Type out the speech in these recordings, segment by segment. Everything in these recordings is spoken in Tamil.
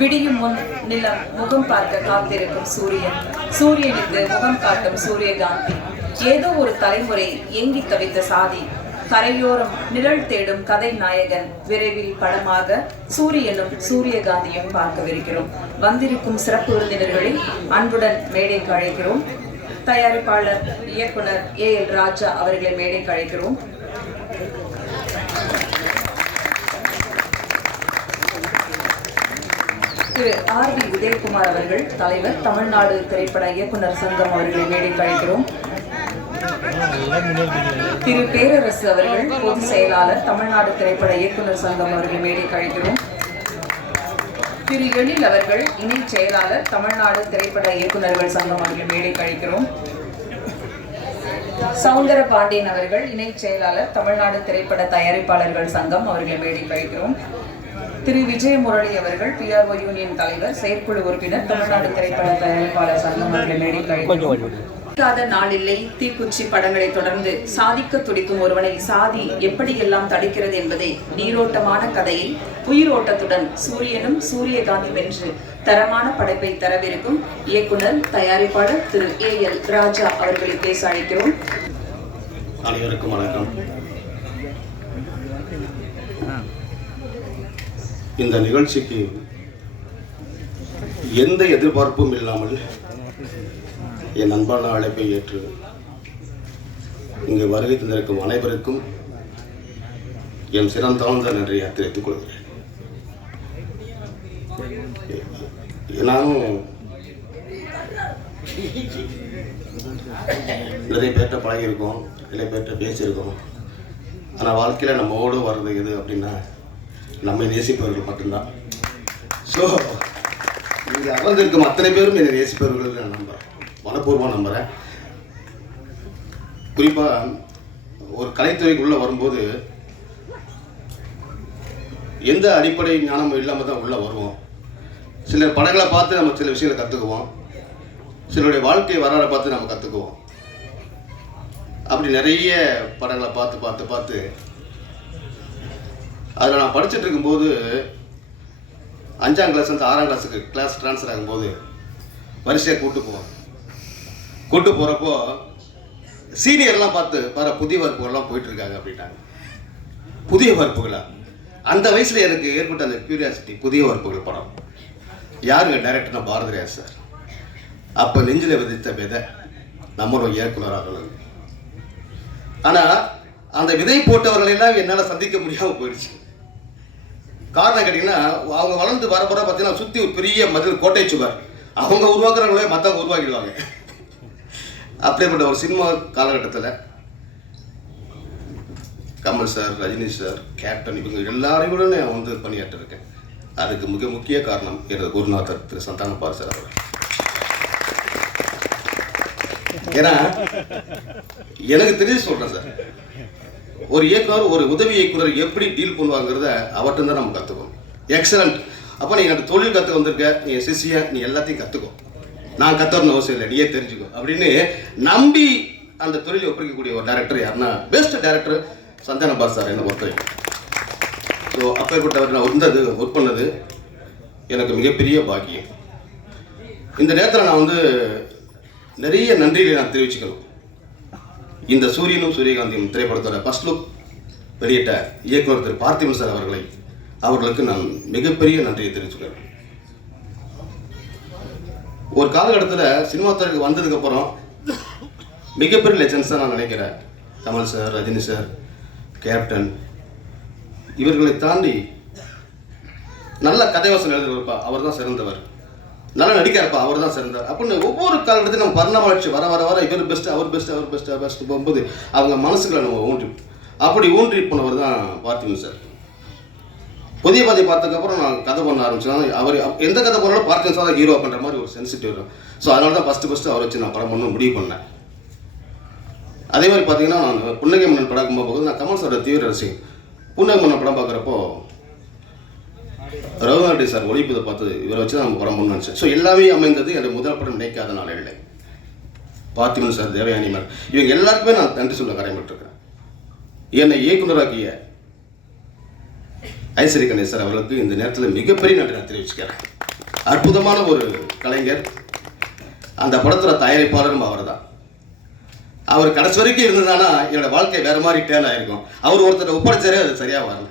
விடியும் முன் நிலம் முகம் பார்க்க காத்திருக்கும் சூரியன். சூரியனுக்கு முகம் காட்டும் சூரியகாந்தி. ஏதோ ஒரு தலைமுறை ஏங்கி தவித்த சாதி. கரையோரம் நிழல் தேடும் கதை நாயகன் விரைவில் படமாக சூரியனும் சூரியகாந்தியும் பார்க்கவிருக்கிறோம். வந்திருக்கும் சிறப்பு விருந்தினர்களை அன்புடன் மேடைக்கு அழைக்கிறோம். தயாரிப்பாளர் இயக்குனர் ஏ எல் ராஜா அவர்களை மேடைக்கு அழைக்கிறோம். திரு ஆர் வி உதயகுமார் அவர்கள் தலைவர் தமிழ்நாடு திரைப்பட இயக்குனர் சங்கம் அவர்களை மேடைக்கு அழைக்கிறோம் திரு பேரரசு அவர்கள் பொதுச் செயலாளர் தமிழ்நாடு திரைப்பட இயக்குனர் சங்கம் அவர்களை மேடைக்கு அழைக்கிறோம் திரு எழில் அவர்கள் இணைச் செயலாளர் தமிழ்நாடு திரைப்பட இயக்குநர்கள் சங்கம் அவர்களை மேடைக்கு அழைக்கிறோம் சவுந்தர பாண்டியன் அவர்கள் இணைச் செயலாளர் தமிழ்நாடு திரைப்பட தயாரிப்பாளர்கள் சங்கம் அவர்களை மேடைக்கு அழைக்கிறோம் திரு விஜய முரளி அவர்கள் பிஆர்ஓ யூனியன் தலைவர் செயற்குழு உறுப்பினர் தமிழ்நாடு திரைப்பட தயாரிப்பாளர் சங்கம் அவர்களை நாளில்லை தீக்குச்சி படங்களை தொடர்ந்து சாதிக்க துடிக்கும் ஒருவனை சாதி எப்படியெல்லாம் தடுக்கிறது என்பதை நீரோட்டமான கதையை உயிரோட்டத்துடன் சூரியனும் சூரியகாந்தி வென்று தரமான படைப்பை தரவிருக்கும் இயக்குனர் தயாரிப்பாளர் திரு ஏ எல் ராஜா அவர்களை பேச அழைக்கிறோம். அனைவருக்கும் வணக்கம். இந்த நிகழ்ச்சிக்கு எந்த எதிர்பார்ப்பும் இல்லாமல் என் அன்பான அழைப்பை ஏற்று இங்கு வருகை தந்திருக்கும் அனைவருக்கும் என் சிறந்தாழ்ந்த நன்றியை தெரிவித்துக் கொள்கிறேன். நானும் நிறைய பேர்கிட்ட பழகியிருக்கோம் நிறைய பேர்கிட்ட பேசியிருக்கோம். ஆனால் வாழ்க்கையில் நம்மோடு வர்றது எது அப்படின்னா நம்மை நேசிப்பவர்கள் மட்டும்தான். ஸோ இங்கே அமர்ந்திருக்கும் அத்தனை பேரும் என்னை நேசிப்பவர்கள் நான் நம்புகிறேன் மனப்பூர்வமாக நம்புகிறேன் குறிப்பாக ஒரு கலைத்துறைக்குள்ளே வரும்போது எந்த அடிப்படை ஞானமும் இல்லாமல் தான் உள்ளே வருவோம். சில படங்களை பார்த்து நம்ம சில விஷயங்களை கற்றுக்குவோம் சிலருடைய வாழ்க்கை வரலாறை பார்த்து நம்ம கற்றுக்குவோம் அப்படி நிறைய படங்களை பார்த்து பார்த்து பார்த்து அதில் நான் படிச்சுட்டு இருக்கும்போது அஞ்சாம் கிளாஸ் வந்து ஆறாம் கிளாஸுக்கு கிளாஸ் ட்ரான்ஸ்ஃபர் ஆகும்போது வரிசையாக கூட்டு போவோம் கூப்பிட்டு போகிறப்போ சீனியர்லாம் பார்த்து பாரு புதிய வகுப்புகள்லாம் போயிட்டுருக்காங்க அப்படின்ட்டாங்க. புதிய வகுப்புகளா? அந்த வயசில் எனக்கு ஏற்பட்ட அந்த கியூரியாசிட்டி புதிய வகுப்புகள் படம். யாருங்க டைரக்டர்னா பாரதிராஜ் சார். அப்போ நெஞ்சில் விதித்த விதை நம்மளும் இயக்குனர் ஆகணும் ஆனால் அந்த விதை போட்டவர்களெல்லாம் என்னால் சந்திக்க முடியாமல் போயிடுச்சு. காரணம் கேட்டிங்கன்னா அவங்க வளர்ந்து வர போகிற பார்த்தீங்கன்னா சுற்றி ஒரு பெரிய மதில் கோட்டை சுவர் அவங்க உருவாக்குறவங்களே மற்றவங்க உருவாக்கிடுவாங்க. அப்படிப்பட்ட ஒரு சினிமா காலகட்டத்தில் Kamal sir Rajini sir captain இவங்க எல்லாரையும் கூட நான் வந்து பணியாற்றிருக்கேன். அதுக்கு மிக முக்கிய காரணம் எனது குருநாதர் திரு சந்தான பார் சார் அவர்கள். ஏன்னா எனக்கு தெரிஞ்சு சொல்கிறேன் சார். ஒரு இயக்குனர் ஒரு உதவி இயக்குனர் எப்படி டீல் பண்ணுவாங்கிறத அவர்கிட்ட தான் நம்ம கற்றுக்கணும் எக்ஸலண்ட் அப்போ நீ எனக்கு தொழில் கற்று வந்திருக்க நீ சிசிய நீ எல்லாத்தையும் கற்றுக்கோ நான் கற்றுறணும் அவசியம் இல்லை நீயே தெரிஞ்சுக்கோ. அப்படின்னு நம்பி அந்த தொழிலை ஒப்படைக்கக்கூடிய ஒரு டேரக்டர் யாருன்னா பெஸ்ட் டேரக்டர் சந்தான பாஸ் சார் என்ன ஒருத்தர் ஸோ அப்பேற்பட்டவர் நான் இருந்தது ஒர்க் பண்ணது எனக்கு மிகப்பெரிய பாக்கியம். இந்த நேரத்தில் நான் வந்து நிறைய நன்றிகளை நான் தெரிவிச்சுக்கணும். இந்த சூரியனும் சூரியகாந்தியும் திரைப்படத்தோட ஃபஸ்ட் லுக் வெளியிட்ட இயக்குனர் திரு பார்த்திபன் சார் அவர்களை அவர்களுக்கு நான் மிகப்பெரிய நன்றியை தெரிவிச்சுக்கிறேன். ஒரு காலகட்டத்தில் சினிமா துறைக்கு வந்ததுக்கப்புறம் மிகப்பெரிய லெஜன்ஸாக நான் நினைக்கிறேன் Kamal sir Rajini sir captain இவர்களை தாண்டி நல்ல கதைவசனம் எழுதுறப்பா அவர் தான் சிறந்தவர். நல்லா நடிக்கிறப்பா அவர் தான் சிறந்தார். அப்படின்னு ஒவ்வொரு காலகட்டத்திலும் நம்ம பரிணாம வளர்ச்சி வர வர வர இவர் பெஸ்ட் அவர் பெஸ்ட் அவர் பெஸ்ட் அவர் பெஸ்ட் போகும்போது அவங்க மனசுக்குள்ள நம்ம ஊன்றி அப்படி ஊன்றி போனவர் தான் பார்த்திபன் சார். புதிய பாதை பார்த்ததுக்கப்புறம் நான் கதை பண்ண ஆரம்பிச்சேன். அவர் எந்த கதை பண்ணாலும் பார்த்திபன் சார் ஹீரோ பண்ணுற மாதிரி ஒரு சென்சிட்டிவ் இருக்கும் ஸோ அதனால தான் ஃபஸ்ட்டு ஃபஸ்ட்டு அவரை வச்சு நான் படம் பண்ண முடிவு பண்ணேன். அதே மாதிரி பார்த்தீங்கன்னா நான் புன்னகை மன்னன் படம் பார்க்கும்போது நான் கமல் சாரோட தீவிர ரசிகன். புன்னகை மன்னன் படம் பார்க்குறப்போ ரகுநாட்டி சார் ஒழிப்பதை பார்த்து இவரை வச்சு தான் நம்ம படம் பண்ணணும்னு நினச்சேன். ஸோ எல்லாமே அமைந்தது என்னுடைய முதல் படம் நினைக்காத நாள் இல்லை. பார்த்திபன் சார் தேவயானி மேம் இவங்க எல்லாருக்குமே நான் நன்றி சொல்ல கடமைப்பட்டிருக்கிறேன் என்னை இயக்குநராக்கிய ஐஸ்வரி கணேசர் அவர்களுக்கு இந்த நேரத்தில் மிகப்பெரிய நன்றி நான் தெரிவிச்சுக்கிறேன். அற்புதமான ஒரு கலைஞர். அந்த படத்தில் தயாரிப்பாளரும் அவர் தான் அவர் கடைசி வரைக்கும் இருந்ததுனா என்னோட வாழ்க்கை வேற மாதிரி டேல் ஆயிருக்கும். அவர் ஒருத்தர் ஒப்படைச்சாரே அது சரியாக வரல.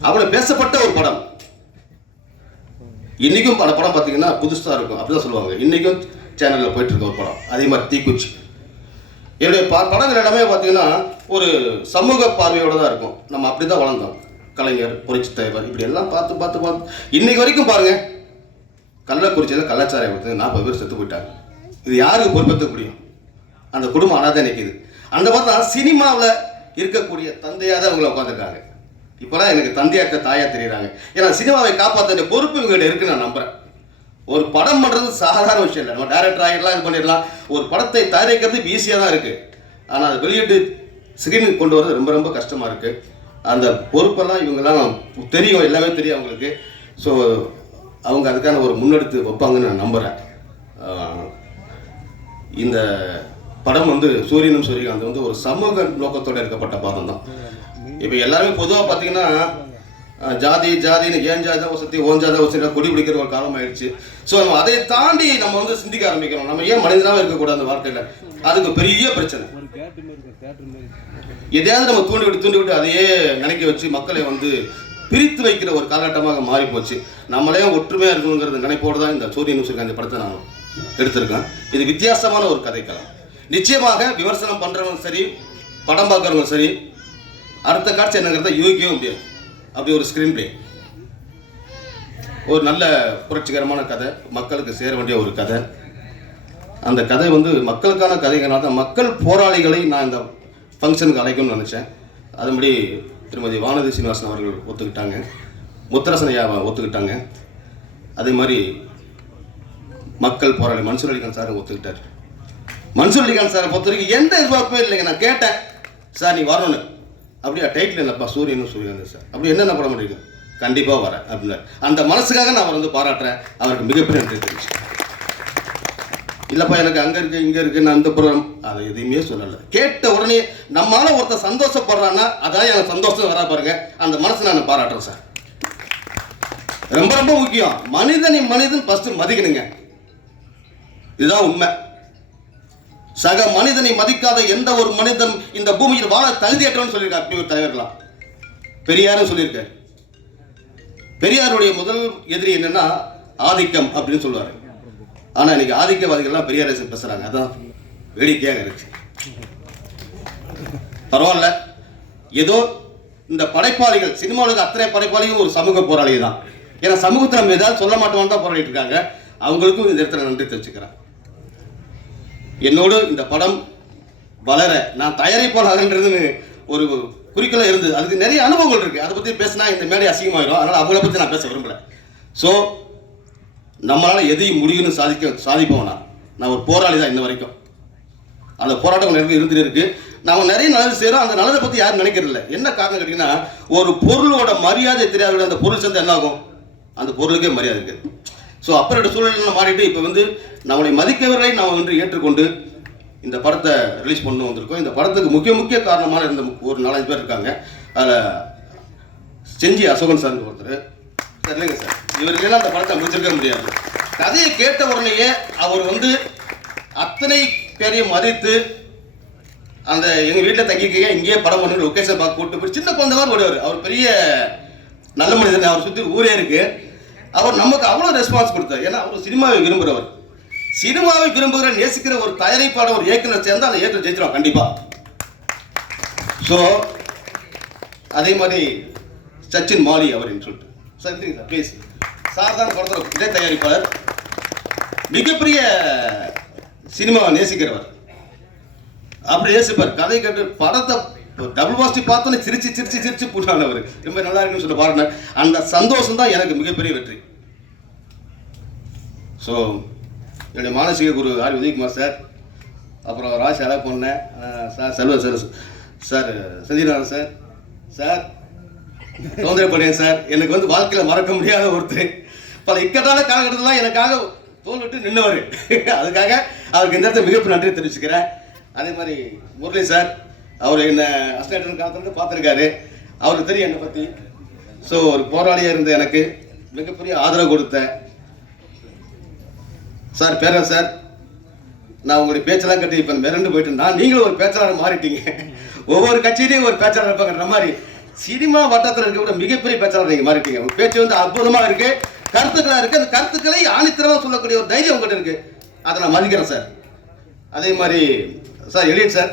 அவ்வளவு பேசப்பட்ட ஒரு படம். இன்னைக்கும் பல படம் பார்த்தீங்கன்னா புதுசா இருக்கும். அப்படிதான் சொல்லுவாங்க. இன்னைக்கும் சேனல்ல போயிட்டு இருக்க ஒரு படம். அதே மாதிரி தீக்குச்சி என்னுடைய ப- படங்கள் எல்லாமே பார்த்தீங்கன்னா ஒரு சமூக பார்வையோட தான் இருக்கும். நம்ம அப்படி தான் வளர்ந்தோம். கலைஞர் புரட்சி தலைவர் இப்படி எல்லாம் பார்த்து பார்த்து பார்த்து. இன்னைக்கு வரைக்கும் பாருங்க கள்ளக்குறிச்சியில் கள்ளச்சாரை கொடுத்து நாற்பது பேர் செத்து போயிட்டாங்க. இது யாருக்கு பொறுப்பேற்க முடியும்? அந்த குடும்பம் அனாதை நிற்கிது அந்த மாதிரி தான் சினிமாவில் இருக்கக்கூடிய தந்தையாக தான் அவங்கள உட்காந்துருக்காங்க இப்போலாம் எனக்கு தந்தையா இருக்க தெரியுறாங்க. ஏன்னா சினிமாவை காப்பாற்ற பொறுப்பு இவங்ககிட்ட இருக்குன்னு நான் நம்புகிறேன் ஒரு படம் பண்ணுறது சாதாரண விஷயம் இல்லை. நம்ம டேரக்டர் ஆகிடலாம் இது பண்ணிடலாம். ஒரு படத்தை தயாரிக்கிறது ஈஸியாக தான் இருக்குது ஆனால் அதை வெளியிட்டு ஸ்க்ரீனுக்கு கொண்டு வரது ரொம்ப ரொம்ப கஷ்டமாக இருக்குது அந்த பொறுப்பெல்லாம் இவங்கெல்லாம் தெரியும். எல்லாமே தெரியும் அவங்களுக்கு. ஸோ அவங்க அதுக்கான ஒரு முன்னெடுத்து வைப்பாங்கன்னு நான் நம்புகிறேன் இந்த படம் வந்து சூரியனும் சூரியகாந்த் வந்து ஒரு சமூக நோக்கத்தோடு எடுக்கப்பட்ட படம் தான் இப்போ எல்லாருமே பொதுவாக பார்த்தீங்கன்னா ஜாதி ஜாதின்னு ஏன் ஜாதி தான் வசதி ஓன் ஜாதி வசதி கொடி பிடிக்கிற ஒரு காலம் ஆயிடுச்சு. ஸோ நம்ம அதை தாண்டி நம்ம வந்து சிந்திக்க ஆரம்பிக்கிறோம் நம்ம ஏன் மனிதனாக இருக்கக்கூடாது அந்த வாழ்க்கையில் அதுக்கு பெரிய பிரச்சனை. எதையாவது நம்ம தூண்டி விட்டு தூண்டி விட்டு அதையே நினைக்க வச்சு மக்களை வந்து பிரித்து வைக்கிற ஒரு காலகட்டமாக மாறி போச்சு நம்மளே ஒற்றுமையாக இருக்கணுங்கிறது நினைப்போடு தான் இந்த சூரியன் சூரியன் இந்த படத்தை நான் எடுத்திருக்கேன். இது வித்தியாசமான ஒரு கதைக்களம். நிச்சயமாக விமர்சனம் பண்ணுறவங்க சரி படம் பார்க்குறவங்க சரி அடுத்த காட்சி என்னங்கிறத யூகிக்கவே முடியாது. அப்படி ஒரு ஸ்க்ரீன் பிளே ஒரு நல்ல புரட்சிகரமான கதை மக்களுக்கு சேர வேண்டிய ஒரு கதை. அந்த கதை வந்து மக்களுக்கான கதைகளாக தான் மக்கள் போராளிகளை நான் இந்த ஃபங்க்ஷனுக்கு அழைக்கணும்னு நினச்சேன். அதுபடி திருமதி வானதி சீனிவாசன் அவர்கள் ஒத்துக்கிட்டாங்க. முத்தரசன் ஒத்துக்கிட்டாங்க. அதே மாதிரி மக்கள் போராளி மன்சூர் அலிகான் சார் ஒத்துக்கிட்டார். மன்சூர் அலிகான் சாரை பொறுத்த வரைக்கும் எந்த எதிர்பார்ப்பும் இல்லைங்க நான் கேட்டேன். சார் நீ வரணும்னு. அப்படியா டைட்டில் என்னப்பா சூரியனும் சூரியன் சார். அப்படி என்னென்ன படம் பண்ணிருக்கோம் கண்டிப்பாக வரேன் அப்படின்னு அந்த மனசுக்காக நான் அவரை வந்து பாராட்டுறேன். அவருக்கு மிகப்பெரிய நன்றி தெரிஞ்சு இல்லைப்பா எனக்கு அங்கே இருக்கு இங்கே இருக்கு நான் அந்த புறம் அதை எதையுமே சொல்லலை. கேட்ட உடனே நம்மால ஒருத்தர் சந்தோஷப்படுறான்னா அதான் எனக்கு சந்தோஷம் வரா பாருங்க. அந்த மனசை நான் பாராட்டுறேன் சார். ரொம்ப ரொம்ப முக்கியம். மனிதனை மனிதன் ஃபஸ்ட்டு மதிக்கணுங்க. இதுதான் உண்மை. சக மனிதனை மதிக்காத எந்த ஒரு மனிதன் இந்த பூமியில் வாழ தகுதியற்றவன் சொல்லியிருக்கார் அப்படி ஒரு தலைவர்களாம் பெரியாரும் சொல்லியிருக்காரு. பெரியாருடைய முதல் எதிரி என்னன்னா ஆதிக்கம் அப்படின்னு சொல்லுவாரு. ஆனா இன்னைக்கு ஆதிக்கவாதிகள்லாம் பெரியார் பேசுறாங்க. அதான் வேடிக்கையாக இருக்கு. பரவாயில்ல. ஏதோ இந்த படைப்பாளிகள் சினிமாவுக்கு அத்தனை படைப்பாளியும் ஒரு சமூக போராளி தான் ஏன்னா சமூகத்தில் நம்ம ஏதாவது சொல்ல மாட்டோம்னு தான் போராடிட்டு இருக்காங்க. அவங்களுக்கும் இந்த இடத்துல நன்றி தெரிவிச்சுக்கிறேன். என்னோடு இந்த படம் வளர நான் தயாரிப்பாளர்ன்றதுன்னு ஒரு குறிக்கோளாக இருந்தது. அதுக்கு நிறைய அனுபவங்கள் இருக்குது அதை பற்றி பேசினா இந்த மேடை அசிங்கமாயிடும் அதனால் அவங்கள பற்றி நான் பேச விரும்பலை. ஸோ நம்மளால் எதையும் முடியும்னு சாதிக்க சாதிப்போம் நான். நான் ஒரு போராளி தான் இன்ன வரைக்கும். அந்த போராட்டம் எனக்கு இருந்துட்டு இருக்கு. நாம் நிறைய நல்லது செய்கிறோம் அந்த நல்லதை பற்றி யாரும் நினைக்கிறது இல்லை. என்ன காரணம் கேட்டிங்கன்னா ஒரு பொருளோட மரியாதை தெரியாத அந்த பொருள் சேர்ந்து என்ன ஆகும்? அந்த பொருளுக்கே மரியாதை இருக்குது. ஸோ அப்பரோட சூழ்நிலை மாறிட்டு இப்போ வந்து நம்மளை மதிக்கவர்களை நாம் வந்து ஏற்றுக்கொண்டு இந்த படத்தை ரிலீஸ் பண்ண வந்திருக்கோம். இந்த படத்துக்கு முக்கிய முக்கிய காரணமான இருந்த ஒரு நாலஞ்சு பேர் இருக்காங்க. அதில் செஞ்சி அசோகன் சார் ஒருத்தர். சார் இல்லைங்க சார். இவர்களெல்லாம் அந்த படத்தை முடிச்சிருக்க முடியாது. கதையை கேட்ட உடனேயே அவர் வந்து அத்தனை பேரையும் மதித்து அந்த எங்கள் வீட்டில் தங்கிக்க இங்கேயே படம் பண்ணி லொக்கேஷன் பார்க்க கூட்டு போய் சின்ன குழந்தை மாதிரி ஓடுவார். அவர் பெரிய நல்ல மனிதன் அவர் சுற்றி ஊரே இருக்கு. அவர் நமக்கு அவ்வளோ ரெஸ்பான்ஸ் கொடுத்தார். ஏன்னா அவர் சினிமாவை விரும்புகிறவர் சினிமாவை விரும்புகிற நேசிக்கிற ஒரு தயாரிப்பாளர் ஒரு இயக்குனர் சேர்ந்தால் அந்த இயக்குனர் ஜெயிச்சிடும் கண்டிப்பாக ஸோ அதே மாதிரி சச்சின் மாலி அவர் சொல்லிட்டு. சார் சார் ப்ளீஸ் சார் தான் படத்தோட இதே தயாரிப்பாளர். மிகப்பெரிய சினிமாவை நேசிக்கிறவர். அப்படி நேசிப்பார். கதை கேட்டு படத்தை டபுள் பாசிட்டிவ் பார்த்தோன்னே சிரிச்சு சிரிச்சு சிரிச்சு போட்டாங்க அவர். ரொம்ப நல்லா இருக்குன்னு சொல்லி பாருங்க அந்த சந்தோஷம் தான் எனக்கு மிகப்பெரிய வெற்றி. ஸோ என்னுடைய மானசீக குரு ஆர் உதயகுமார் சார். அப்புறம் ராஜ் அழா பொண்ணேன் சார் செல்வ சார் சார் சஞ்சீநாதன் சார். சார் சௌந்தரப்படியன் சார். எனக்கு வந்து வாழ்க்கையில் மறக்க முடியாத ஒருத்தர். பல இக்கட்டான காலகட்டத்திலாம் எனக்காக தோல் விட்டு நின்னவர். அதுக்காக அவருக்கு இந்த இடத்துல மிகப்பெரிய நன்றி தெரிவிச்சுக்கிறேன். அதே மாதிரி முரளி சார் அவர் என்னை அஸ்டேட்டன் காலத்துலேருந்து பார்த்துருக்காரு. அவருக்கு தெரியும் என்னை பற்றி ஸோ ஒரு போராளியாக இருந்த எனக்கு மிகப்பெரிய ஆதரவு கொடுத்த சார் பேரன் சார்? நான் உங்களுடைய பேச்செல்லாம் கட்டி இப்போ மிரண்டு போயிட்டு நான் நீங்களும் ஒரு பேச்சாளர் மாறிட்டீங்க. ஒவ்வொரு கட்சியிலையும் ஒரு பேச்சாளர் இருப்பாங்கிற மாதிரி சினிமா வட்டத்தில் இருக்கக்கூடிய மிகப்பெரிய பேச்சாளர் நீங்கள் மாறிட்டீங்க. உங்கள் பேச்சு வந்து அற்புதமாக இருக்கு. கருத்துக்களாக இருக்கு. அந்த கருத்துக்களை ஆணித்தரமாக சொல்லக்கூடிய ஒரு தைரியம் உங்கள்கிட்ட இருக்கு. அதை நான் மதிக்கிறேன் சார். அதே மாதிரி சார் எலியட் சார்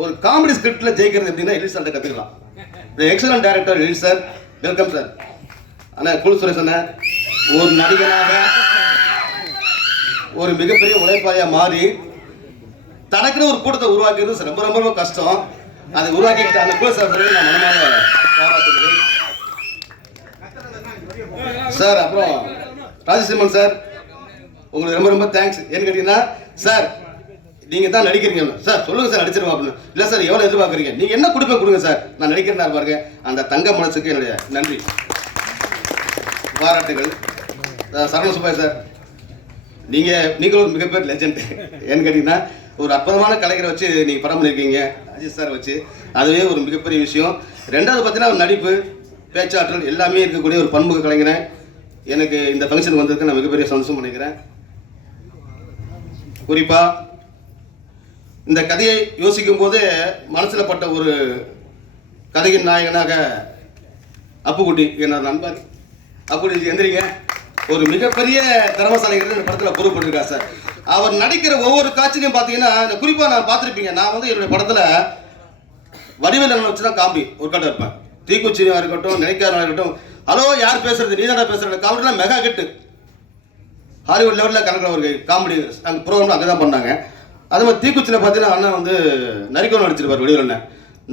ஒரு காமெடி ஸ்கிரிப்டில் ஜெயிக்கிறது எப்படின்னா எலியட் சார்ட்ட கற்றுக்கலாம் excellent director Elliot sir. Welcome sir ஆனால் குழு சுரேஷ் ஒரு நடிகனாக ஒரு மிகப்பெரிய உழைப்பாளியாக மாறி தனக்குன்னு ஒரு கூட்டத்தை உருவாக்குறது ரொம்ப ரொம்ப ரொம்ப கஷ்டம். அதை உருவாக்கிட்டு அந்த கூட சார் நான் மனமாக பாராட்டுகிறேன் சார் அப்புறம் ராஜசிம்மன் சார் உங்களுக்கு ரொம்ப ரொம்ப தேங்க்ஸ் ஏன்னு கேட்டீங்கன்னா சார் நீங்க தான் நடிக்கிறீங்க. சார் சொல்லுங்க சார் நடிச்சிருவோம் அப்படின்னு. இல்ல சார் எவ்வளவு எதிர்பார்க்குறீங்க? நீங்க என்ன கொடுப்பேன் கொடுங்க சார்? நான் நடிக்கிறேன் பாருங்க. அந்த தங்க மனசுக்கு என்னுடைய நன்றி. பாராட்டுகள். சரவண சுப்பாய் சார் நீங்க நீங்கள் ஒரு மிகப்பெரிய லெஜெண்ட் ஏன்னு கேட்டீங்கன்னா ஒரு அற்புதமான கலைஞரை வச்சு நீங்க படம் பண்ணியிருக்கீங்க அஜித் சார் வச்சு. அதுவே ஒரு மிகப்பெரிய விஷயம். ரெண்டாவது பார்த்தீங்கன்னா ஒரு நடிப்பு பேச்சாற்றல் எல்லாமே இருக்கக்கூடிய ஒரு பன்முக கலைஞரை. எனக்கு இந்த ஃபங்க்ஷன் வந்ததுக்கு நான் மிகப்பெரிய சந்தோஷம் பண்ணிக்கிறேன். குறிப்பா இந்த கதையை யோசிக்கும் போது மனசுல பட்ட ஒரு கதையின் நாயகனாக அப்புக்குட்டி என்ன நண்பர். அப்புக்குட்டி எந்திரிங்க. ஒரு மிகப்பெரிய திறமசாலிங்கிறது இந்த படத்தில் பொறுப்பட்டிருக்கார் சார். அவர் நடிக்கிற ஒவ்வொரு காட்சிலையும் பார்த்தீங்கன்னா இந்த குறிப்பாக நான் பார்த்துருப்பீங்க. நான் வந்து என்னுடைய படத்தில் வடிவேலன் வச்சு தான் காமெடி ஒரு கட்டம் இருப்பேன். தீக்குச்சியாக இருக்கட்டும் நினைக்காரனாக இருக்கட்டும். ஹலோ யார் பேசுறது? நீ தானே பேசுறது காமெடிலாம் மெகா கெட்டு ஹாலிவுட் லெவலில் கணக்கில் ஒரு காமெடி அந்த ப்ரோக்ராம் அங்கே தான் பண்ணாங்க. அது மாதிரி தீக்குச்சியில் பார்த்தீங்கன்னா அண்ணன் வந்து நரிக்கோன் நடிச்சிருப்பார் வெளியில்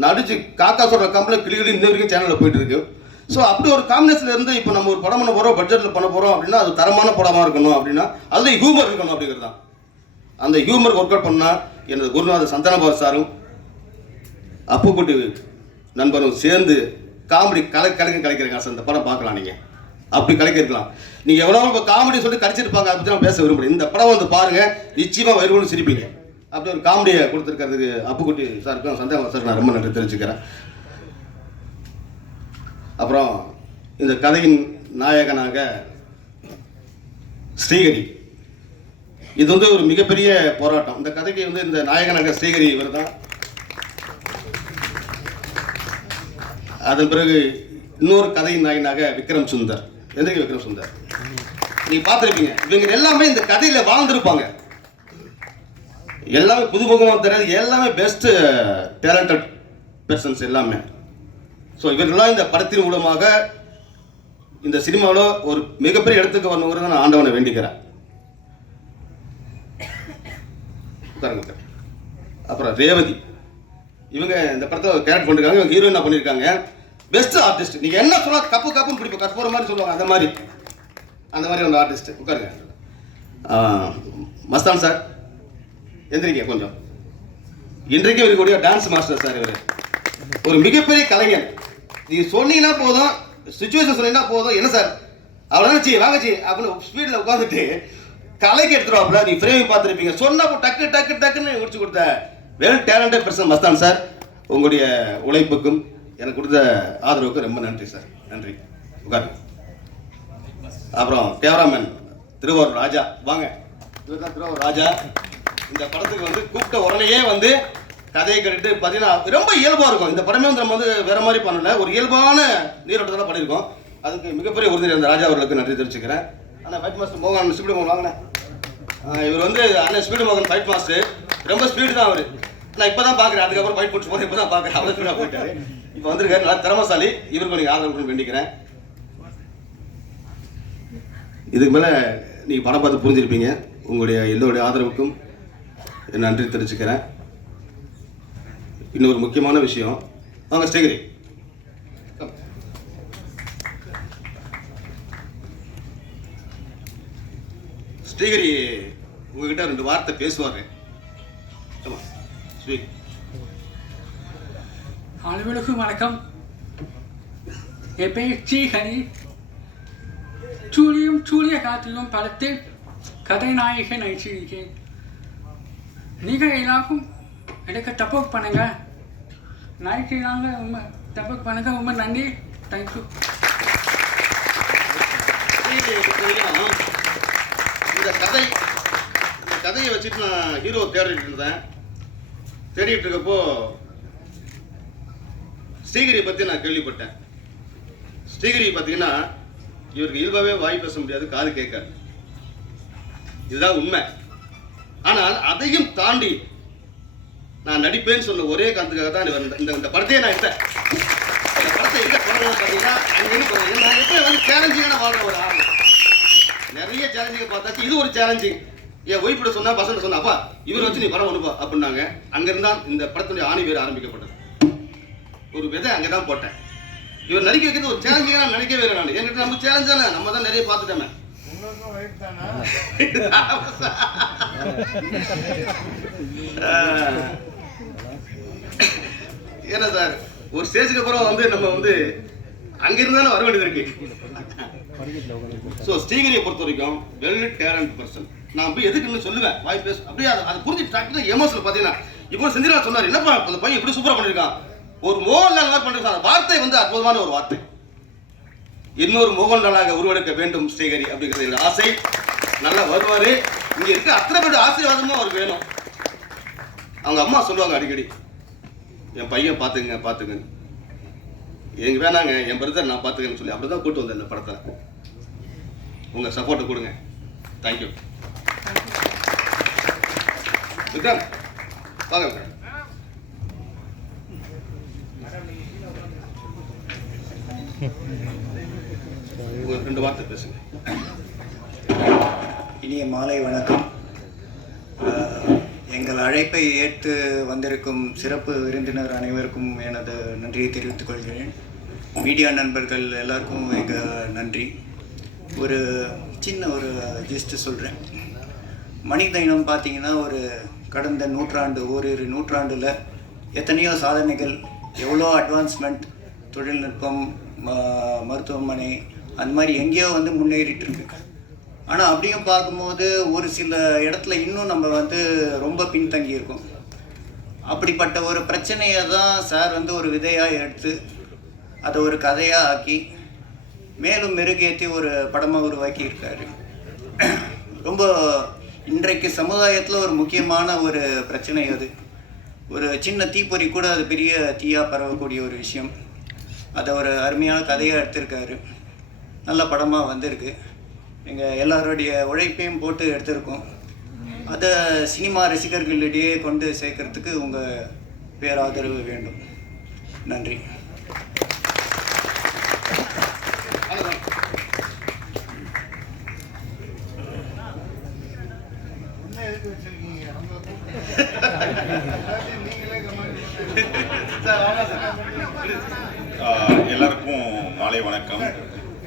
நடிச்சு காக்கா சொல்கிற கம்பளை கிளி கிளி இன்ன வரைக்கும் சேனலில் போயிட்டு இருக்கு. ஸோ அப்படி ஒரு காம்பினேஷன்ல இருந்து இப்போ நம்ம ஒரு படம் பண்ண போகிறோம் பட்ஜெட்டில் பண்ண போகிறோம் அப்படின்னா அது தரமான படமாக இருக்கணும் அப்படின்னா அதில் ஹியூமர் இருக்கணும் அப்படிங்கிறது தான். அந்த ஹியூமர் ஒர்க் அவுட் பண்ணால் எனது குருநாதர் சந்தனபார் சாரும் அப்புக்குட்டி நண்பரும் சேர்ந்து காமெடி கலை கலைக்க கலைக்கிறீங்க சார் இந்த படம் பார்க்கலாம் நீங்கள் அப்படி கலைக்கிருக்கலாம் நீங்கள் எவ்வளோ இப்போ காமெடி சொல்லி கடிச்சிருப்பாங்க அதை பற்றி நான் பேச விரும்புகிறேன் இந்த படம் வந்து பாருங்கள் நிச்சயமாக வருவோம்னு சிரிப்பீங்க. அப்படி ஒரு காமெடியை கொடுத்துருக்கிறதுக்கு அப்புக்குட்டி சாருக்கும் சந்தேகம் சார் நான் ரொம்ப நன்றி தெரிஞ்சுக்கிறேன் அப்புறம் இந்த கதையின் நாயகனாக ஸ்ரீஹரி. இது வந்து ஒரு மிகப்பெரிய போராட்டம். இந்த கதைக்கு வந்து இந்த நாயகனாக ஸ்ரீஹரி இவர் தான் அதன் பிறகு இன்னொரு கதையின் நாயகனாக விக்ரம் சுந்தர். எந்திரிக்க விக்ரம் சுந்தர்? நீங்க பார்த்துருப்பீங்க. இவங்க எல்லாமே இந்த கதையில் வாழ்ந்துருப்பாங்க. எல்லாமே புதுமுகமாக தெரியாது. எல்லாமே பெஸ்ட் டேலண்டட் பர்சன்ஸ் எல்லாமே. ஸோ இவர்கள்லாம் இந்த படத்தின் மூலமாக இந்த சினிமாவில் ஒரு மிகப்பெரிய இடத்துக்கு வரணுங்கிறத நான் ஆண்டவனை வேண்டிக்கிறேன். உட்காருங்க அப்புறம் ரேவதி. இவங்க இந்த படத்தில் கேரக்ட் பண்ணிருக்காங்க இவங்க ஹீரோயினாக பண்ணியிருக்காங்க பெஸ்ட் ஆர்டிஸ்ட் நீங்கள் என்ன சொன்னால் கப்பு கப்புன்னு பிடிப்போம் கற்பூர மாதிரி சொல்லுவாங்க அந்த மாதிரி. அந்த மாதிரி ஒரு ஆர்டிஸ்ட் உட்காருங்க. மஸ்தான் சார் எந்திரிங்க கொஞ்சம். இன்றைக்கு இருக்கக்கூடிய டான்ஸ் மாஸ்டர் சார் இவர். ஒரு மிகப்பெரிய கலைஞர். நீங்கள் சொன்னீங்கன்னா போதும் சுச்சுவேஷன் சொன்னீங்கன்னா போதும். என்ன சார்? அவ்வளோதான் சி வாங்க சி அப்படின்னு ஸ்பீடில் உட்காந்துட்டு கலைக்கு எடுத்துருவாப்புல நீ ஃப்ரேமிங் பார்த்துருப்பீங்க. சொன்னப்போ டக்கு டக்கு டக்குன்னு முடிச்சு கொடுத்த வெறும் டேலண்டட் பர்சன் மஸ்தான் சார். உங்களுடைய உழைப்புக்கும் எனக்கு கொடுத்த ஆதரவுக்கு ரொம்ப நன்றி சார். நன்றி. உட்காருங்க அப்புறம் கேமராமேன் திருவாரூர் ராஜா. வாங்க. இவர் தான் திருவாரூர் ராஜா. இந்த படத்துக்கு வந்து கூப்பிட்ட உடனேயே வந்து கதையை கேட்டுட்டு பார்த்தீங்கன்னா ரொம்ப இயல்பாக இருக்கும். இந்த படமே வந்து நம்ம வந்து வேற மாதிரி பண்ணல. ஒரு இயல்பான நீரோட்டத்தில் பண்ணியிருக்கோம். அதுக்கு மிகப்பெரிய உறுதி அந்த ராஜா அவர்களுக்கு நன்றி தெரிவிச்சுக்கிறேன். ஆனால் ஃபைட் மாஸ்டர் மோகன் ஸ்பீடு மோகன் வாங்கினேன் இவர் வந்து அண்ணன் ஸ்பீடு மோகன் ஃபைட் மாஸ்டர் ரொம்ப ஸ்பீடு தான் அவர். நான் இப்போ தான் பார்க்குறேன் அதுக்கப்புறம் ஃபைட் முடிச்சு போகிறேன் இப்போ தான் பார்க்குறேன் அவ்வளோ ஸ்பீடாக போயிட்டாரு. இப்போ வந்திருக்காரு. நல்லா திறமசாலி. இவருக்கு நீங்கள் ஆதரவு வேண்டிக்கிறேன். இதுக்கு மேலே நீங்கள் படம் பார்த்து புரிஞ்சிருப்பீங்க. உங்களுடைய எல்லோருடைய ஆதரவுக்கும் நன்றி தெரிவிச்சுக்கிறேன். இன்னொரு முக்கியமான விஷயம். வாங்க ஸ்ரீகிரி. ஸ்ரீகிரி உங்ககிட்ட ரெண்டு வார்த்தை பேசுவாரு. ஆமா, அனைவருக்கும் வணக்கம். என் பெயர் ஸ்ரீஹரி. சூரியும் சூரிய காத்திலும் படத்தில் கதைநாயகன் நடிச்சிருக்கேன் நீங்கள் எல்லாருக்கும் எனக்கு தப்போக் பண்ணுங்க. நடிக்கிறாங்க ரொம்ப தப்போக் பண்ணுங்க ரொம்ப நன்றி. தேங்க்யூ இந்த கதை இந்த கதையை வச்சுட்டு நான் ஹீரோ தேடிட்டு இருந்தேன். தேடிட்டு இருக்கப்போ ஸ்ரீகிரியை பற்றி நான் கேள்விப்பட்டேன். ஸ்ரீகிரி பார்த்தீங்கன்னா இவருக்கு இயல்பாகவே வாய் பேச முடியாது காது கேட்காது. இதுதான் உண்மை. ஆனால் அதையும் தாண்டி நான் நடிப்பேன்னு சொன்ன ஒரே காரணத்துக்காக தான் இந்த- இந்த படத்தையே நான் எடுத்தேன். இந்த படத்தை எங்க தொடங்கணும் பார்த்தீங்கன்னா அங்கேருந்து போகிறேன் நான் எப்போ வந்து சேலஞ்சிங்கான வாழ்ற ஒரு ஆள். நிறைய சேலஞ்சிங்க பார்த்தாச்சு. இது ஒரு சேலஞ்சிங் என் ஒய்ஃபிட சொன்னா பசங்க சொன்னா அப்பா இவர் வச்சு நீ படம் அனுப்பா அப்படின்னாங்க. அங்கிருந்தா இந்த படத்துடைய ஆணி வேறு ஆரம்பிக்கப்பட்டது. ஒரு விதை அங்கே தான் போட்டேன். இவர் நடிக்க வைக்கிறது ஒரு சேலஞ்சிங்காக நான் நினைக்கவே இல்லை நான். என்கிட்ட நம்ம சேலஞ்ச் தானே. நம்ம தான் நிறைய பார்த்துட்டோமே. ஏன்னா சார் ஒரு ஸ்டேஜுக்கு அப்புறம் வந்து நம்ம வந்து அங்கிருந்து தானே வர வேண்டியது இருக்கு. ஸோ ஸ்ரீகிரியை பொறுத்த வரைக்கும் வெல் டேலண்ட் பர்சன் நான் போய் எதுக்குன்னு சொல்லுவேன்? வாய் பேச. அப்படியே அதை அதை புரிஞ்சு டாக்டர் எமோஷனல் பார்த்தீங்கன்னா இப்போ செந்திரா சொன்னார். என்னப்பா அந்த பையன் இப்படி சூப்பராக பண்ணியிருக்கான் ஒரு மோகன்லால் மாதிரி பண்ணிருக்கான் அந்த வார்த்தை வந்து அற்புதமான ஒரு வார்த்தை. இன்னொரு மோகன்லாலாக உருவெடுக்க வேண்டும் ஸ்ரீகரி அப்படிங்கிறது ஆசை. நல்லா வருவார். இங்கே இருக்க அத்தனை பேர் ஆசீர்வாதமும் அவருக்கு வேணும். அவங்க அம்மா சொல்லுவாங்க அடிக்கடி என் பையன் பார்த்துங்க பார்த்துங்க எங்க வேணாங்க என் பிரதர் நான் பார்த்துக்கன்னு சொல்லி அப்படி தான் கூட்டு வந்தேன் இந்த படத்தை. உங்கள் சப்போர்ட்டை கொடுங்க. தேங்க்யூ விக்ரம் வாங்க விக்ரம். ஒரு ரெண்டு வார்த்தை பேசுங்க. இனிய மாலை வணக்கம். எங்கள் அழைப்பை ஏற்று வந்திருக்கும் சிறப்பு விருந்தினர் அனைவருக்கும் எனது நன்றியை தெரிவித்துக் கொள்கிறேன். மீடியா நண்பர்கள் எல்லாருக்கும் எங்கள் நன்றி. ஒரு சின்ன ஒரு ஜிஸ்ட் சொல்கிறேன் மனித இனம் பார்த்தீங்கன்னா ஒரு கடந்த நூற்றாண்டு ஓரிரு நூற்றாண்டில் எத்தனையோ சாதனைகள் எவ்வளோ அட்வான்ஸ்மெண்ட் தொழில்நுட்பம் ம- மருத்துவமனை அந்த மாதிரி எங்கேயோ வந்து முன்னேறிட்டு இருக்கு. ஆனால் அப்படியும் பார்க்கும்போது ஒரு சில இடத்துல இன்னும் நம்ம வந்து ரொம்ப பின்தங்கி இருக்கோம் அப்படிப்பட்ட ஒரு பிரச்சனையை தான் சார் வந்து ஒரு விதையாக எடுத்து அதை ஒரு கதையாக ஆக்கி மேலும் மெருகேற்றி ஒரு படமாக உருவாக்கி இருக்காரு ரொம்ப இன்றைக்கு சமுதாயத்தில் ஒரு முக்கியமான ஒரு பிரச்சனை அது. ஒரு சின்ன தீப்பொறி கூட அது பெரிய தீயாக பரவக்கூடிய ஒரு விஷயம். அதை ஒரு அருமையான கதையாக எடுத்திருக்காரு. நல்ல படமாக வந்திருக்கு. எங்கள் எல்லாருடைய உழைப்பையும் போட்டு எடுத்திருக்கோம். அதை சினிமா ரசிகர்களிடையே கொண்டு சேர்க்கறதுக்கு உங்கள் பேராதரவு வேண்டும். நன்றி. எல்லாருக்கும் மாலை வணக்கம்.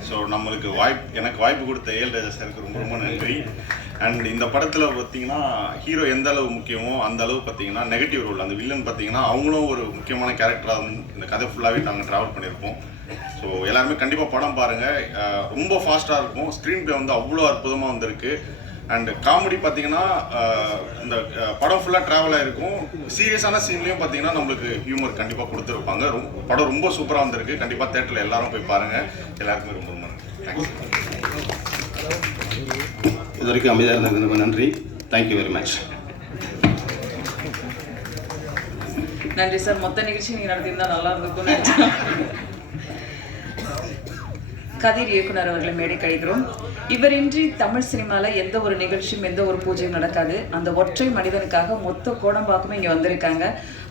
ஸோ நம்மளுக்கு வாய்ப்பு எனக்கு வாய்ப்பு கொடுத்த ஏல் ராஜா சாருக்கு ரொம்ப ரொம்ப நன்றி. அண்ட் இந்த படத்தில் பார்த்தீங்கன்னா ஹீரோ எந்த அளவு முக்கியமோ அந்த அளவு பார்த்தீங்கன்னா நெகட்டிவ் ரோல் அந்த வில்லன் பார்த்தீங்கன்னா அவங்களும் ஒரு முக்கியமான கேரக்டராக இந்த கதை ஃபுல்லாகவே நாங்கள் ட்ராவல் பண்ணியிருப்போம் ஸோ எல்லாருமே கண்டிப்பாக படம் பாருங்கள் ரொம்ப ஃபாஸ்ட்டாக இருக்கும். ஸ்க்ரீன் ப்ளே வந்து அவ்வளோ அற்புதமாக வந்திருக்கு. அண்ட் காமெடி பார்த்தீங்கன்னா இந்த படம் ஃபுல்லாக ட்ராவல் ஆகிருக்கும் சீரியஸான சீன்லேயும் பார்த்தீங்கன்னா நம்மளுக்கு ஹியூமர் கண்டிப்பாக கொடுத்துருப்பாங்க. ரொம்ப படம் ரொம்ப சூப்பராக வந்திருக்கு. கண்டிப்பாக தேட்டரில் எல்லாரும் போய் பாருங்கள் எல்லாருக்குமே ரொம்ப இது வரைக்கும் அமைதியாக இருந்தது ரொம்ப நன்றி. தேங்க்யூ வெரி மச் நன்றி சார். மொத்த நிகழ்ச்சி நீங்க நடத்தியிருந்தா நல்லா இருந்திருக்கும்னு கதிர் இயக்குனர் அவர்களை மேடை கழிக்கிறோம். இவரின்றி தமிழ் சினிமால எந்த ஒரு நிகழ்ச்சியும் எந்த ஒரு பூஜையும் நடக்காது. அந்த ஒற்றை மனிதனுக்காக மொத்த கோடம்பாக்கமும் இங்க வந்திருக்காங்க.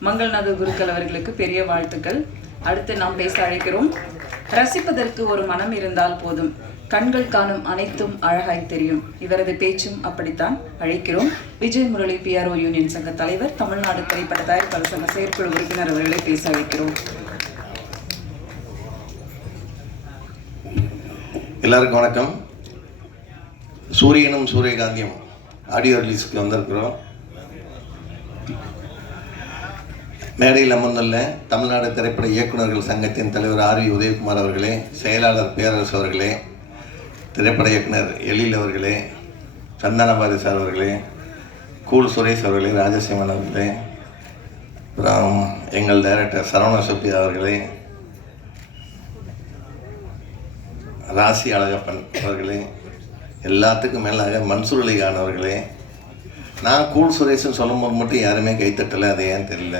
மங்கள்நாத குருக்கள் அவர்களுக்கு பெரிய வாழ்த்துக்கள். அடுத்து நாம் பேச அழைக்கிறோம். ரசிப்பதற்கு ஒரு மனம் இருந்தால் போதும். கண்கள் காணும் அனைத்தும் அழகாய் தெரியும். இவரது பேச்சும் அப்படித்தான் அழைக்கிறோம். விஜய் முரளி பிஆர்ஓ யூனியன் சங்க தலைவர் தமிழ்நாடு திரைப்பட தயாரிப்பாளர் சங்க செயற்குழு உறுப்பினர் அவர்களை பேச அழைக்கிறோம். எல்லாருக்கும் வணக்கம். சூரியனும் சூரியகாந்தியும் ஆடியோ ரிலீஸுக்கு வந்திருக்கிறோம். மேடையில் அமர்ந்துள்ள தமிழ்நாடு திரைப்பட இயக்குநர்கள் சங்கத்தின் தலைவர் ஆர் வி உதயகுமார் அவர்களே செயலாளர் பேரரசு அவர்களே திரைப்பட இயக்குனர் எழில் அவர்களே சந்தன சார் அவர்களே கூல் சுரேஷ் அவர்களே ராஜசிம்மன் அவர்களே அப்புறம் எங்கள் டைரக்டர் சரவண சுப்பியா அவர்களே ராசி அழகப்பன் அவர்களே எல்லாத்துக்கும் மேலாக மன்சூர் அலிகான் அவர்களே. நான் கூல் சுரேஷ்னு சொல்லும்போது மட்டும் யாருமே கைத்தட்டலை அது ஏன் தெரியல.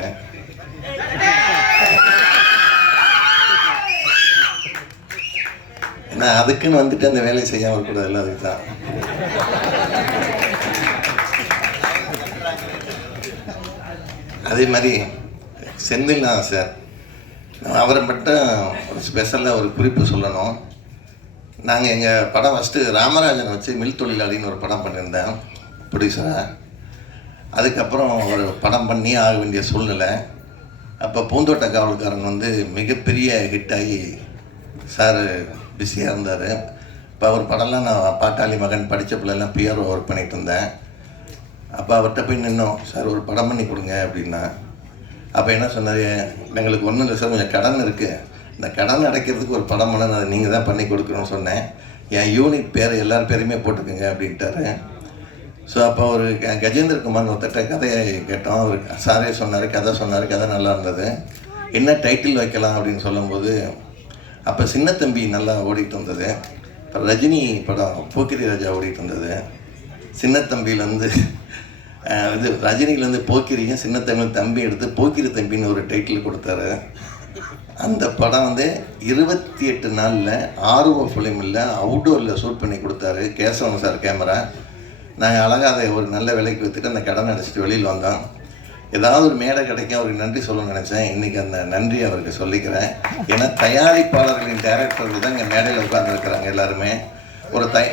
ஏன்னா அதுக்குன்னு வந்துட்டு அந்த வேலையை செய்யாமல் கூடாதுல்ல அதுக்கு தான் அதே மாதிரி செந்தில்னா சார். நான் அவரை மட்டும் ஒரு ஸ்பெஷலாக ஒரு குறிப்பு சொல்லணும். நாங்கள் எங்கள் படம் ஃபஸ்ட்டு ராமராஜன் வச்சு மில் தொழிலாளின்னு ஒரு படம் பண்ணியிருந்தேன் ப்ரொடியூசராக அதுக்கப்புறம் ஒரு படம் பண்ணி ஆக வேண்டிய சூழ்நிலை. அப்போ பூந்தோட்ட காவல்காரன் வந்து மிகப்பெரிய ஹிட் ஆகி சார் பிஸியாக இருந்தார். இப்போ அவர் படம்லாம் நான் பாட்டாளி மகன் படித்த பிள்ளைலாம் பிஆர்ஓ ஒர்க் பண்ணிட்டு இருந்தேன். அப்போ அவர்கிட்ட போய் நின்னோம். சார் ஒரு படம் பண்ணி கொடுங்க அப்படின்னா. அப்போ என்ன சொன்னார்? எங்களுக்கு ஒன்றும் இல்லை சார் கொஞ்சம் கடன் இருக்குது இந்த கடன் அடைக்கிறதுக்கு ஒரு படம் பண்ண அதை நீங்கள் தான் பண்ணி கொடுக்கணும்னு சொன்னேன். என் யூனிட் பேர் எல்லார் பேரையுமே போட்டுக்கோங்க அப்படின்ட்டாரு. ஸோ அப்போ ஒரு க- கஜேந்திர குமார் ஒருத்தட்ட கதையை கேட்டோம். அவர் சாரே சொன்னார் கதை சொன்னார் கதை நல்லா இருந்தது. என்ன டைட்டில் வைக்கலாம் அப்படின்னு சொல்லும்போது அப்போ சின்ன தம்பி நல்லா ஓடிட்டு இருந்தது ரஜினி படம் போக்கிரி ராஜா ஓடிட்டு இருந்தது சின்ன தம்பியிலேருந்து இது ரஜினிலேருந்து போக்கிரியும் சின்னத்தம்பி தம்பி எடுத்து போக்கிரி தம்பின்னு ஒரு டைட்டில் கொடுத்தாரு. அந்த படம் வந்து இருபத்தி எட்டு நாளில் ஆர்வ ஃபிலிமில் அவுட்டோரில் ஷூட் பண்ணி கொடுத்தாரு. கேசவன் சார் கேமரா நாங்கள் அழகாக அதை ஒரு நல்ல விலைக்கு விற்றுட்டு அந்த கடன் அடிச்சுட்டு வெளியில் வந்தோம் ஏதாவது ஒரு மேடை கிடைக்கும் அவருக்கு நன்றி சொல்லணும்னு நினச்சேன். இன்றைக்கி அந்த நன்றி அவருக்கு சொல்லிக்கிறேன். ஏன்னா தயாரிப்பாளர்களின் டைரக்டர்கள் தான் இங்கே மேடையில் உட்கார்ந்துருக்குறாங்க எல்லாருமே. ஒரு தய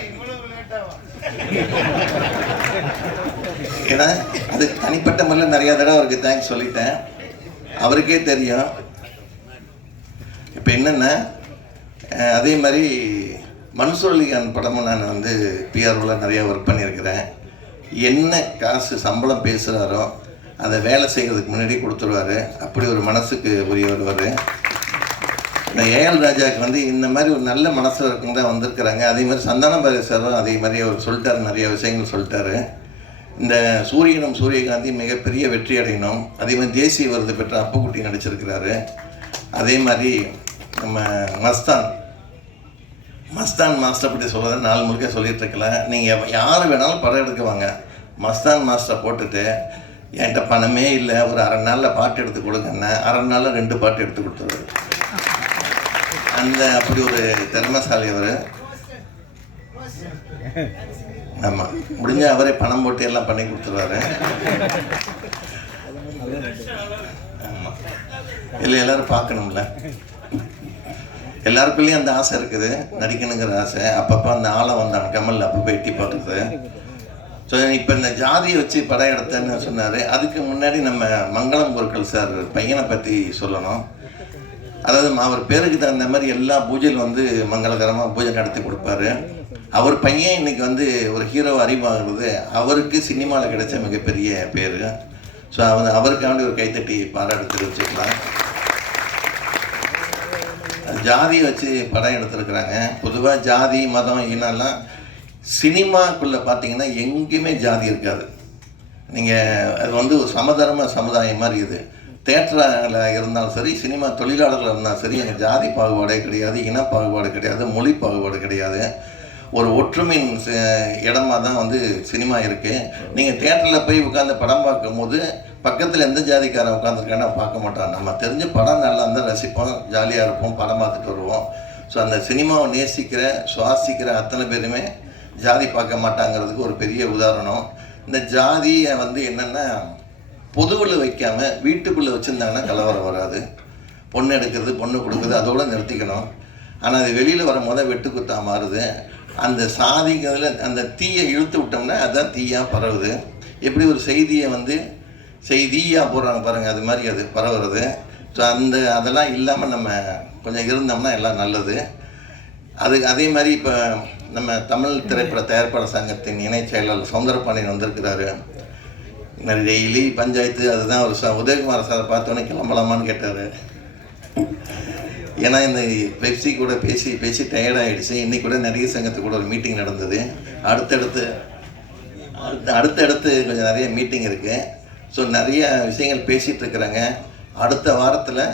ஏன்னா அது தனிப்பட்ட முறையில் நிறையா தடவை அவருக்கு தேங்க்ஸ் சொல்லிட்டேன். அவருக்கே தெரியும். இப்போ என்னென்னா அதே மாதிரி மன்சூர் அலிகான் படமும் நான் வந்து பிஆர்ஓவில் நிறையா ஒர்க் பண்ணியிருக்கிறேன். என்ன காசு சம்பளம் பேசுகிறாரோ அதை வேலை செய்கிறதுக்கு முன்னாடி கொடுத்துருவாரு. அப்படி ஒரு மனசுக்கு உரியவர் வருவார் இந்த ஏஎல் ராஜாவுக்கு வந்து இந்த மாதிரி ஒரு நல்ல மனசு இருக்குங்க தான் வந்திருக்கிறாங்க. அதே மாதிரி சந்தானம் பாரதி சாரும் அதே மாதிரி அவர் சொல்லிட்டாரு நிறைய விஷயங்கள் சொல்லிட்டாரு. இந்த சூரியனும் சூரியகாந்தி மிகப்பெரிய வெற்றி அடையணும். அதே மாதிரி தேசிய விருது பெற்ற அப்புக்குட்டி நடிச்சிருக்கிறாரு. அதே மாதிரி நம்ம மஸ்தான் மஸ்தான் மாஸ்டர் பற்றி சொல்கிறத நாள் முழுக்க சொல்லிகிட்டு இருக்கல. நீங்கள் யார் வேணாலும் படம் எடுக்க வாங்க. மஸ்தான் மாஸ்டர் போட்டுட்டு என்கிட்ட பணமே இல்லை. ஒரு அரை நாளில் பாட்டு எடுத்து கொடுங்கன்னா அரை நாளில் ரெண்டு பாட்டு எடுத்து கொடுத்துரு அந்த அப்படி ஒரு திறமசாலி அவர். ஆமாம் முடிஞ்ச அவரே பணம் போட்டு எல்லாம் பண்ணி கொடுத்துருவாரு. ஆமாம் இல்லை எல்லாரும் பார்க்கணும்ல. எல்லாருக்குள்ளேயும் அந்த ஆசை இருக்குது. நடிக்கணுங்கிற ஆசை. அப்பப்போ அந்த ஆளை வந்தான் கமல் அப்பப்போ எட்டி பார்க்குறது. ஸோ இப்போ இந்த ஜாதியை வச்சு படம் எடுத்தேன்னு சொன்னார். அதுக்கு முன்னாடி நம்ம மங்களம் பொருட்கள் சார் பையனை பற்றி சொல்லணும். அதாவது அவர் பேருக்கு தகுந்த மாதிரி எல்லா பூஜையில் வந்து மங்களகரமாக பூஜை நடத்தி கொடுப்பாரு. அவர் பையன் இன்னைக்கு வந்து ஒரு ஹீரோ அறிவாகிறது. அவருக்கு சினிமாவில் கிடைச்ச மிகப்பெரிய பேர். ஸோ அவர் அவருக்காண்டி ஒரு கைத்தட்டி பாராட்டு தெரிவிச்சுக்கலாம். ஜாதியை வச்சு படம் எடுத்திருக்கிறாங்க. பொதுவாக ஜாதி மதம் இனம்லாம் சினிமாக்குள்ளே பார்த்தீங்கன்னா எங்கேயுமே ஜாதி இருக்காது. நீங்கள் அது வந்து ஒரு சமதர்ம சமுதாயம் மாதிரி இது. தேட்டரில் இருந்தாலும் சரி சினிமா தொழிலாளர்கள் இருந்தாலும் சரி எங்கள் ஜாதி பாகுபாடே கிடையாது இன பாகுபாடு கிடையாது மொழி பாகுபாடு கிடையாது. ஒரு ஒற்றுமையின் ச- இடமா தான் வந்து சினிமா இருக்குது நீங்கள் தேட்டரில் போய் உட்காந்து படம் பார்க்கும்போது பக்கத்தில் எந்த ஜாதிக்காரன் உட்காந்துருக்கானா பார்க்க மாட்டான். நம்ம தெரிஞ்ச படம் நல்லா இருந்தால் ரசிப்போம் ஜாலியாக இருப்போம் படம் பார்த்துட்டு வருவோம். ஸோ அந்த சினிமாவை நேசிக்கிற சுவாசிக்கிற அத்தனை பேருமே ஜாதி பார்க்க மாட்டாங்கிறதுக்கு ஒரு பெரிய உதாரணம். இந்த ஜாதியை வந்து என்னென்னா பொதுவில் வைக்காமல் வீட்டுக்குள்ளே வச்சுருந்தாங்கன்னா கலவரம் வராது. பொண்ணு எடுக்கிறது பொண்ணு கொடுக்குறது அதோடு நிறுத்திக்கணும். ஆனால் அது வெளியில் வரும்போது வெட்டுக்குத்தா மாறுது. அந்த சாதிங்கிறதுல அந்த தீயை இழுத்து விட்டோம்னா அதுதான் தீயாக பரவுது. எப்படி ஒரு செய்தியை வந்து செய்தியாக போடுறாங்க பாருங்கள் அது மாதிரி அது பரவுறது. ஸோ அந்த அதெல்லாம் இல்லாமல் நம்ம கொஞ்சம் இருந்தோம்னா எல்லாம் நல்லது. அது அதே மாதிரி இப்போ நம்ம தமிழ் திரைப்பட தயாரிப்பாளர் சங்கத்தின் இணைச் செயலாளர் சௌந்தரபாண்டியன் வந்திருக்கிறாரு. டெய்லி பஞ்சாயத்து அதுதான் ஒரு ச உதயகுமார் சாரை பார்த்தோன்னே கிளம்பலாமான்னு கேட்டார். ஏன்னா இந்த பெப்சி கூட பேசி பேசி டயர்ட் இன்றைக்கி கூட நடிகர் சங்கத்து கூட ஒரு மீட்டிங் நடந்தது. அடுத்தடுத்து அடுத்து அடுத்தடுத்து கொஞ்சம் நிறைய மீட்டிங் இருக்குது ஸோ நிறைய விஷயங்கள் பேசிகிட்டு இருக்கிறாங்க அடுத்த வாரத்தில்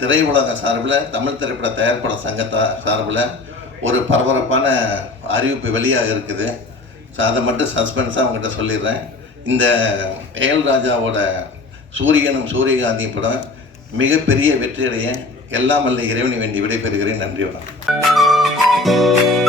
திரையுலக சார்பில் தமிழ் திரைப்பட தயாரிப்பாளர் சங்கத்தா சார்பில் ஒரு பரபரப்பான அறிவிப்பு வெளியாக இருக்குது. ஸோ அதை மட்டும் சஸ்பென்ஸாக அவங்ககிட்ட சொல்லிடுறேன். இந்த ஏல் ராஜாவோட சூரியனும் சூரியகாந்தி படம் மிகப்பெரிய வெற்றியடைய எல்லாம் அல்ல இறைவனை வேண்டி விடைபெறுகிறேன். நன்றி வணக்கம்.